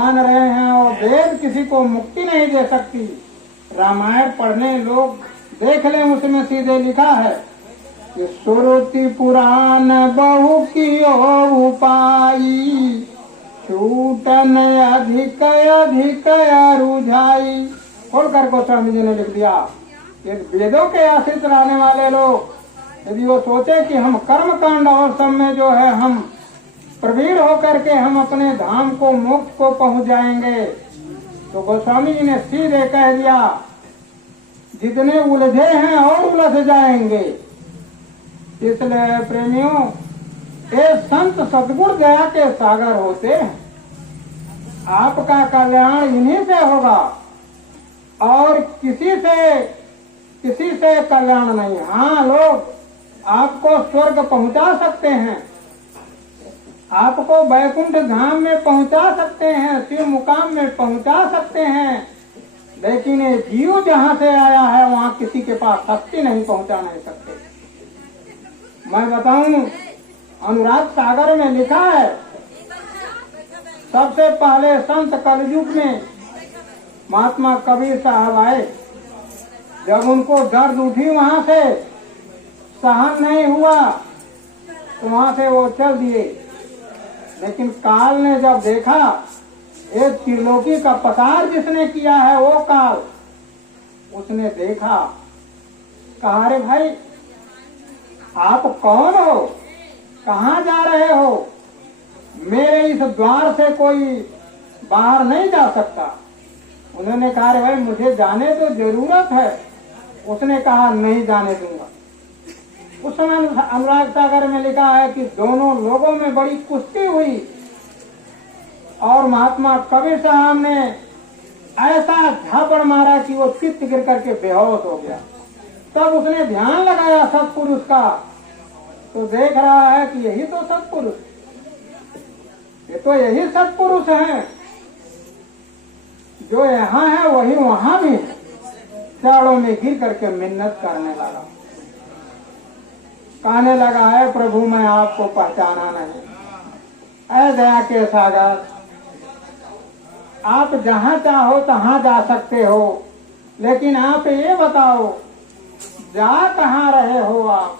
मान रहे हैं और वेद किसी को मुक्ति नहीं दे सकती। रामायण पढ़ने लोग देख लें, उसमें सीधे लिखा है कि श्रुति पुराण बहु कियो उपाई, छूटन अधिक अधिक रुझाई। खोलकर गोस्वामी जी ने लिख दिया। ये वेदों के आश्रित रहने वाले लोग यदि वो सोचे कि हम कर्म कांड और सब में जो है हम प्रवीण होकर के हम अपने धाम को मोक्ष को पहुंच जाएंगे, तो गोस्वामी जी ने सीधे कह दिया जितने उलझे हैं और उलझ जाएंगे। इसलिए प्रेमियों, ये संत सद्गुण दया के सागर होते हैं। आपका कल्याण इन्हीं से होगा और किसी से कल्याण नहीं। हाँ, लोग आपको स्वर्ग पहुंचा सकते हैं, आपको वैकुंठ धाम में पहुंचा सकते हैं, शिव मुकाम में पहुंचा सकते हैं, लेकिन ये जीव जहाँ से आया है वहाँ किसी के पास शक्ति नहीं पहुंचा नहीं सकते। मैं बताऊं, अनुराग सागर में लिखा है सबसे पहले संत कलयुग में महात्मा कबीर साहब आए। जब उनको दर्द उठी वहां से, सहन नहीं हुआ, तो वहां से वो चल दिए। लेकिन काल ने जब देखा, एक त्रिलोकी का पसार जिसने किया है वो काल, उसने देखा, कहा अरे भाई आप कौन हो, कहाँ जा रहे हो? मेरे इस द्वार से कोई बाहर नहीं जा सकता। उन्होंने कहा अरे भाई मुझे जाने तो जरूरत है। उसने कहा नहीं जाने दूंगा। उस समय अनुराग सागर में लिखा है कि दोनों लोगों में बड़ी कुश्ती हुई और महात्मा कबीर साहब ने ऐसा झापड़ मारा कि वो चित्त गिर करके बेहोश हो गया। तब उसने ध्यान लगाया सत्पुरुष का, तो देख रहा है कि यही तो सत्पुरुष, ये तो यही सत्पुरुष हैं, जो यहाँ है वही वहाँ भी है। चारों में गिर करके मिन्नत करने लगा, कहने लगा है प्रभु मैं आपको पहचाना नहीं। ऐ दया के सागर, आप जहाँ चाहो तहाँ जा सकते हो, लेकिन आप ये बताओ जा कहाँ रहे हो आप?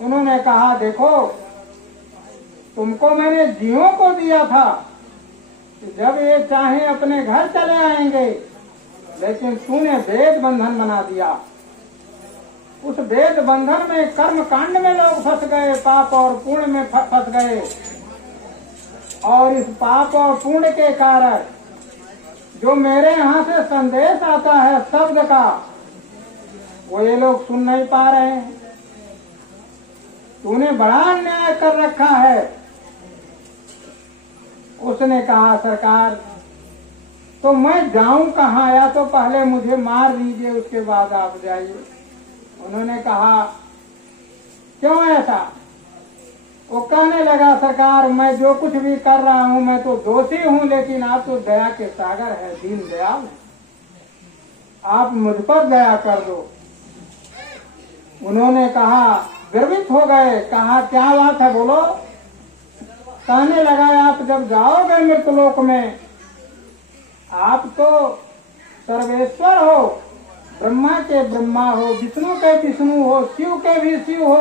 उन्होंने कहा देखो तुमको मैंने जीवों को दिया था, जब ये चाहे अपने घर चले आएंगे, लेकिन तूने वेद बंधन बना दिया। उस वेद बंधन में कर्म कांड में लोग फंस गए, पाप और पुण्य में फंस गए, और इस पाप और पुण्य के कारण जो मेरे यहाँ से संदेश आता है शब्द का, वो ये लोग सुन नहीं पा रहे हैं। तूने बड़ा अन्याय कर रखा है। उसने कहा सरकार तो मैं जाऊं कहाँ, या तो पहले मुझे मार दीजिए उसके बाद आप जाइए। उन्होंने कहा क्यों ऐसा? वो कहने लगा सरकार मैं जो कुछ भी कर रहा हूँ मैं तो दोषी हूँ, लेकिन आप तो दया के सागर है, दीन दयाल है, आप मुझ पर दया कर दो। उन्होंने कहा गर्वित हो गए, कहा क्या बात है बोलो। कहने लगा आप जब जाओगे मृतलोक में, आप तो सर्वेश्वर हो, ब्रह्मा के ब्रह्मा हो, विष्णु के विष्णु हो, शिव के भी शिव हो।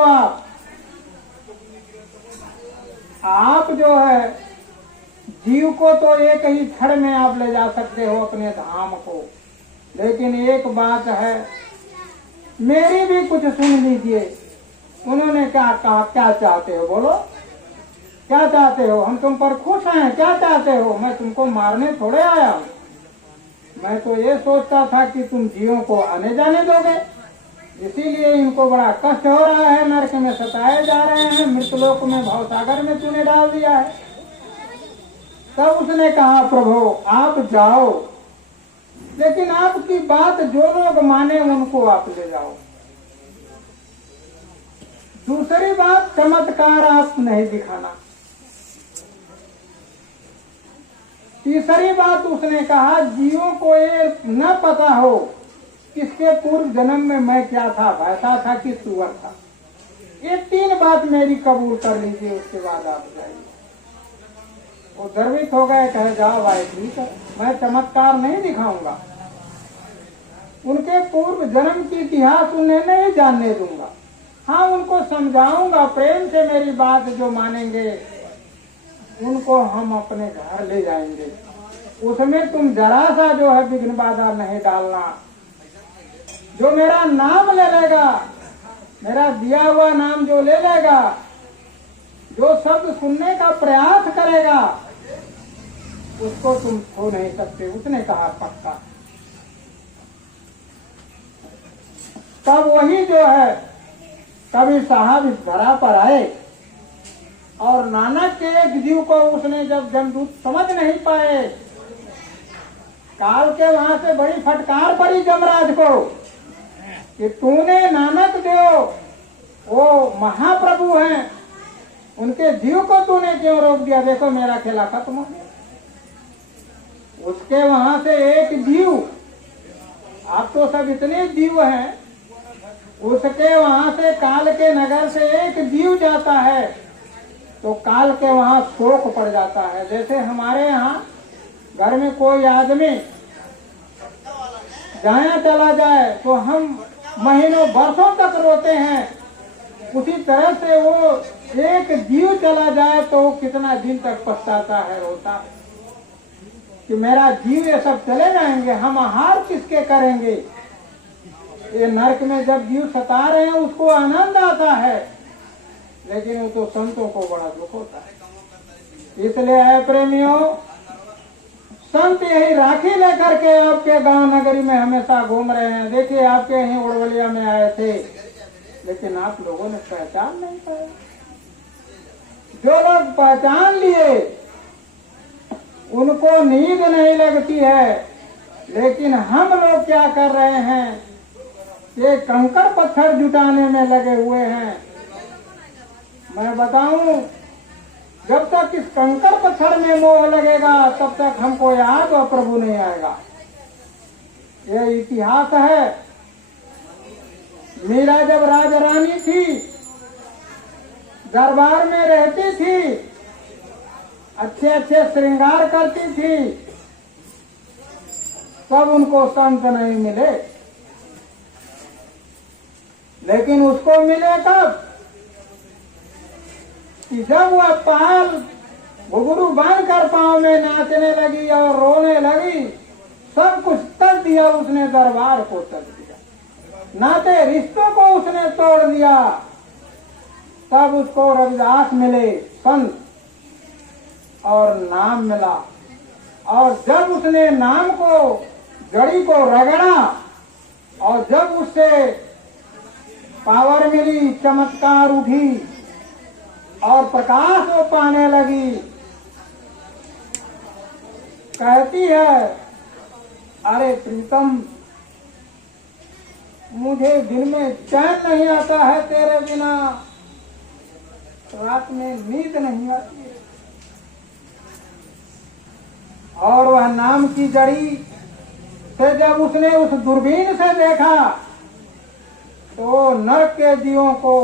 आप जो है जीव को तो एक ही क्षण में आप ले जा सकते हो अपने धाम को, लेकिन एक बात है मेरी भी कुछ सुन लीजिए। उन्होंने क्या कहा क्या चाहते हो बोलो, क्या चाहते हो? हम तुम पर खुश हैं, क्या चाहते हो? मैं तुमको मारने थोड़े आया हूँ, मैं तो ये सोचता था कि तुम जीवों को आने जाने दोगे, इसीलिए इनको बड़ा कष्ट हो रहा है, नरक में सताए जा रहे हैं, मृतलोक में भवसागर में तूने डाल दिया है। तब उसने कहा प्रभु आप जाओ, लेकिन आपकी बात जो लोग माने उनको आप ले जाओ। दूसरी बात चमत्कार आप नहीं दिखाना। तीसरी बात उसने कहा जीवों को ये न पता हो किसके पूर्व जन्म में मैं क्या था, भैंसा था कि सुअर था। ये तीन बात मेरी कबूल कर लीजिए, उसके बाद आप जाइए। वो गर्वित हो गए, कहे जाओ भाई ठीक है, मैं चमत्कार नहीं दिखाऊंगा, उनके पूर्व जन्म की इतिहास उन्हें नहीं जानने दूंगा। हाँ, उनको समझाऊंगा प्रेम से, मेरी बात जो मानेंगे उनको हम अपने घर ले जाएंगे। उसमें तुम जरा सा जो है विघ्न बाधा नहीं डालना। जो मेरा नाम ले लेगा, मेरा दिया हुआ नाम जो ले लेगा, जो शब्द सुनने का प्रयास करेगा, उसको तुम छू नहीं सकते। उसने कहा पक्का। तब वही जो है कभी साहब इस धरा पर आए और नानक के एक जीव को उसने जब जमदूत समझ नहीं पाए, काल के वहां से बड़ी फटकार पड़ी जमराज को कि तूने नानक देव वो महाप्रभु हैं, उनके जीव को तूने क्यों रोक दिया? देखो मेरा खेला खत्म हो गया। उसके वहां से एक जीव, आप तो सब इतने जीव हैं, उसके वहां से काल के नगर से एक जीव जाता है तो काल के वहां शोक पड़ जाता है। जैसे हमारे यहाँ घर में कोई आदमी जहाँ चला जाए तो हम महीनों वर्षों तक रोते हैं, उसी तरह से वो एक जीव चला जाए तो वो कितना दिन तक पछताता है, रोता है कि मेरा जीव ये सब चले जाएंगे, हम आहार किसके करेंगे। ये नरक में जब जीव सता रहे हैं उसको आनंद आता है, लेकिन वो तो संतों को बड़ा दुख होता है। इसलिए है प्रेमियों, संत यही राखी लेकर के आपके गांव नगरी में हमेशा घूम रहे हैं। देखिए आपके यहीं उड़वलिया में आए थे, लेकिन आप लोगों ने पहचान नहीं पाया। जो लोग पहचान लिए उनको नींद नहीं लगती है, लेकिन हम लोग क्या कर रहे हैं, ये कंकड़ पत्थर जुटाने में लगे हुए हैं। मैं बताऊं, जब तक इस कंकड़ पत्थर में मोह लगेगा तब तक हमको याद और प्रभु नहीं आएगा। यह इतिहास है। मीरा जब राज रानी थी, दरबार में रहती थी, अच्छे अच्छे श्रृंगार करती थी, तब उनको संत नहीं मिले। लेकिन उसको मिले कब? कि जब वह पाल घुघरू बांध कर पांव में नाचने लगी और रोने लगी, सब कुछ तक दिया उसने, दरबार को तक दिया, नाते रिश्तों को उसने तोड़ दिया। तब उसको रविदास मिले संत और नाम मिला। और जब उसने नाम को, जड़ी को रगड़ा और जब उससे पावर मिली, चमत्कार उठी और प्रकाश वो पाने लगी, कहती है अरे प्रीतम, मुझे दिन में चैन नहीं आता है तेरे बिना, रात में नींद नहीं आती है। और वह नाम की जड़ी से जब उसने उस दूरबीन से देखा तो नरक के जीवों को,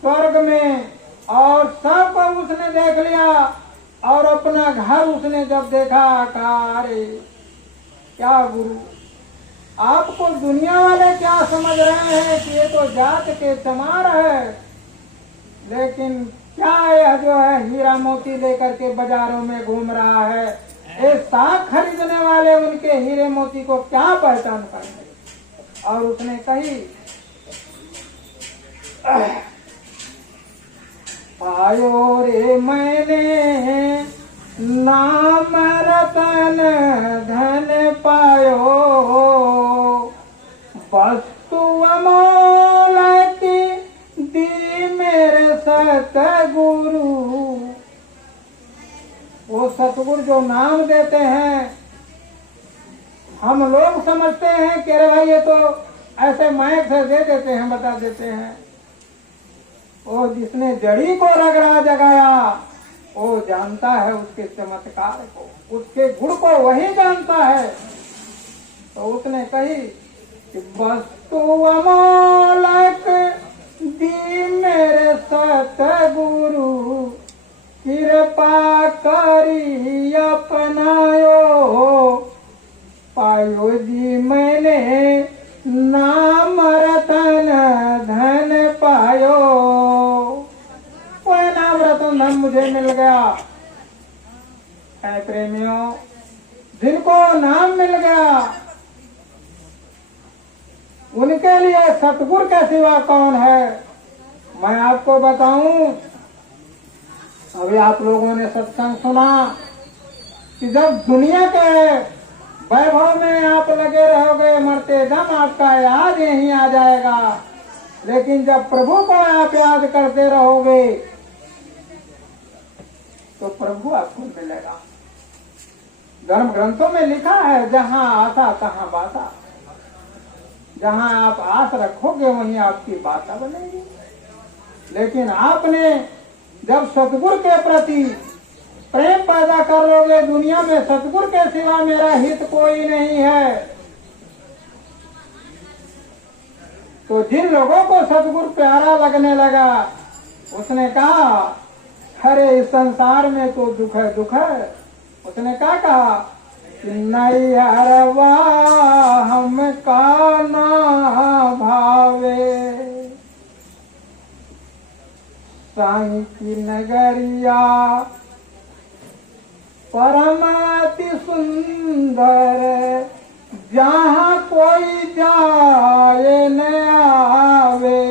स्वर्ग में और सबको उसने देख लिया। और अपना घर उसने जब देखा, कहा अरे क्या गुरु, आपको दुनिया वाले क्या समझ रहे हैं कि ये तो जात के चमार है, लेकिन क्या यह जो है हीरा मोती लेकर के बाजारों में घूम रहा है, ये साग खरीदने वाले उनके हीरे मोती को क्या पहचान पाएंगे। और उसने कही पायो रे मैंने नाम रतन धन पायो, वस्तु अमोल की दी मेरे सतगुरु। वो सतगुरु जो नाम देते हैं, हम लोग समझते हैं कि अरे भाई ये तो ऐसे माइक से दे देते हैं, बता देते हैं। वो जिसने जड़ी को रगड़ा जगाया वो जानता है उसके चमत्कार को, उसके गुण को वही जानता है। तो उसने कही कि वस्तु अमोलक दी मेरे सतगुरु, कृपा करी अपनायो, पायो जी मैंने नाम रतन धन पायो। कोई नाम रतन धन मुझे मिल गया है प्रेमियों, जिनको नाम मिल गया उनके लिए सतगुरु के सिवा कौन है। मैं आपको बताऊं, अभी आप लोगों ने सत्संग सुना कि जब दुनिया के वैभव में आप लगे रहोगे, मरते दम आपका याद यहीं आ जाएगा। लेकिन जब प्रभु को आप याद करते रहोगे तो प्रभु आपको मिलेगा। धर्म ग्रंथों में लिखा है, जहां आशा तहां बाता। जहां आप आस रखोगे वहीं आपकी बाता बनेगी। लेकिन आपने जब सतगुरु के प्रति प्रेम पैदा कर लोगे, दुनिया में सतगुरु के सिवा मेरा हित कोई नहीं है, तो जिन लोगों को सतगुरु प्यारा लगने लगा, उसने कहा अरे इस संसार में तो दुख है दुख है। उसने क्या कहा कि नहीं हरवा हमका ना भावे, साईं की नगरिया परम अति सुंदर, जहाँ कोई जाए न आवे,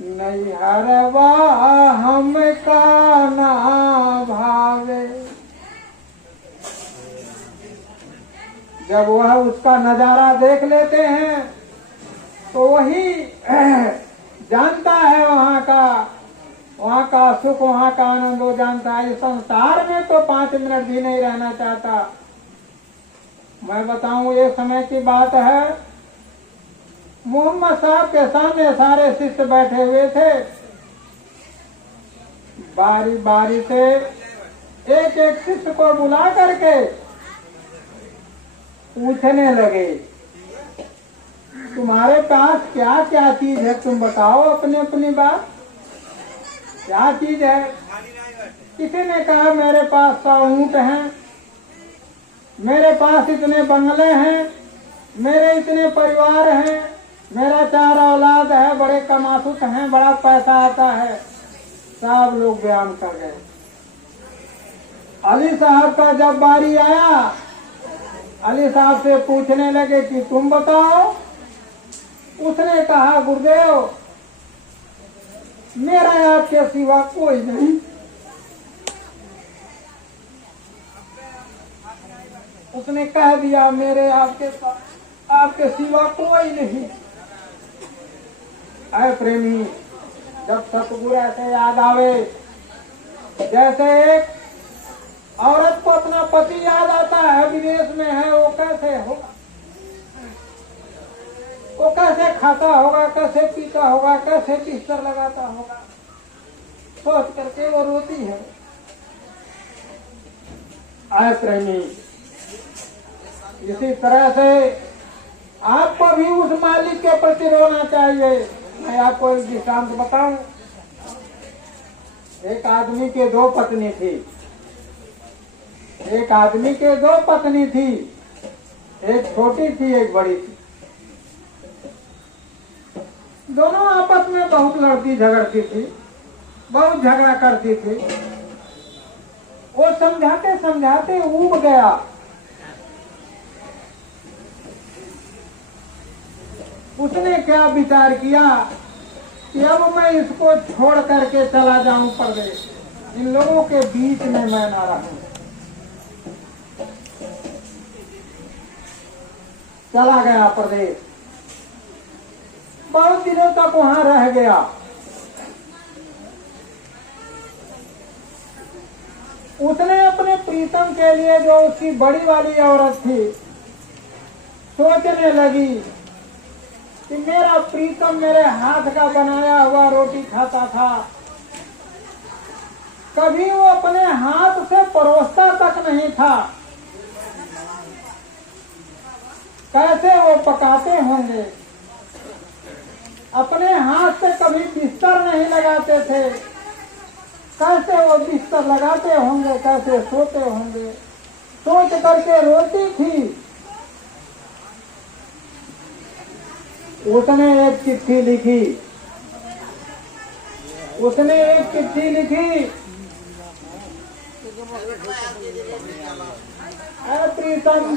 नहीं हरवा हमका ना भावे। जब वह उसका नजारा देख लेते हैं तो वही जानता है वहाँ का सुख, वहाँ का आनंद वो जानता है। इस संसार में तो 5 मिनट भी नहीं रहना चाहता। मैं बताऊं, ये समय की बात है, मोहम्मद साहब के सामने सारे शिष्य बैठे हुए थे। बारी बारी से एक एक शिष्य को बुला करके पूछने लगे, तुम्हारे पास क्या क्या चीज है, तुम बताओ अपनी अपनी बात, क्या चीज है। किसी ने कहा मेरे पास 100 ऊंट हैं, मेरे पास इतने बंगले हैं, मेरे इतने परिवार हैं, मेरा 4 औलाद है, बड़े कमासुत हैं, बड़ा पैसा आता है। सब लोग बयान कर गए। अली साहब का जब बारी आया, अली साहब से पूछने लगे कि तुम बताओ। उसने कहा गुरुदेव मेरा आपके सिवा कोई नहीं। उसने कह दिया मेरे आपके सिवा कोई नहीं। ऐ प्रेमी, जब सतगुरु ऐसे याद आवे, जैसे एक औरत को अपना पति याद आता है, विदेश में है, वो कैसे होगा, वो कैसे खाता होगा, कैसे पीता होगा, कैसे बिस्तर लगाता होगा, सोच करके वो रोती है। आय प्रेमी, इसी तरह से आपको भी उस मालिक के प्रति रोना चाहिए। मैं आपको एक दृष्टांत बताऊं। एक आदमी के 2 पत्नी थी। एक आदमी के 2 पत्नी थी, एक छोटी थी एक बड़ी थी। दोनों आपस में बहुत लड़ती झगड़ती थी, बहुत झगड़ा करती थी। वो समझाते समझाते ऊब गया। उसने क्या विचार किया कि अब मैं इसको छोड़ करके चला जाऊं परदेश, इन लोगों के बीच में मैं ना रहूं। चला गया परदेश, बहुत दिनों तक वहां रह गया। उसने अपने प्रीतम के लिए, जो उसकी बड़ी वाली औरत थी, सोचने लगी कि मेरा प्रीतम मेरे हाथ का बनाया हुआ रोटी खाता था, कभी वो अपने हाथ से परोसता तक नहीं था, कैसे वो पकाते होंगे, अपने हाथ से कभी बिस्तर नहीं लगाते थे, कैसे वो बिस्तर लगाते होंगे, कैसे सोते होंगे। सोच करके रोती थी। उसने एक चिट्ठी लिखी, उसने एक चिट्ठी लिखी, अरे प्रीतम,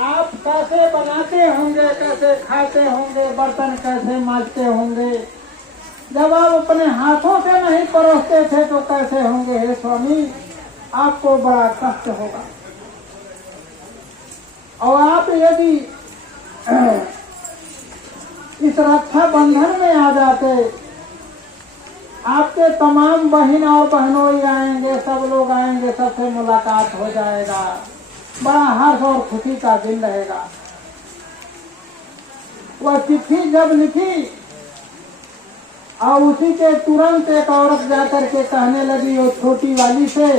आप कैसे बनाते होंगे, कैसे खाते होंगे, बर्तन कैसे मांजते होंगे। जब आप अपने हाथों से नहीं परोसते थे तो कैसे होंगे हे स्वामी, आपको बड़ा कष्ट होगा। और आप यदि इस रक्षा बंधन में आ जाते, आपके तमाम बहन और बहनोई आएंगे, सब लोग आएंगे, सबसे मुलाकात हो जाएगा, बड़ा हर्ष और खुशी का दिन रहेगा। वह चिट्ठी जब लिखी और उसी के तुरंत एक औरत जाकर के कहने लगी वो छोटी वाली से,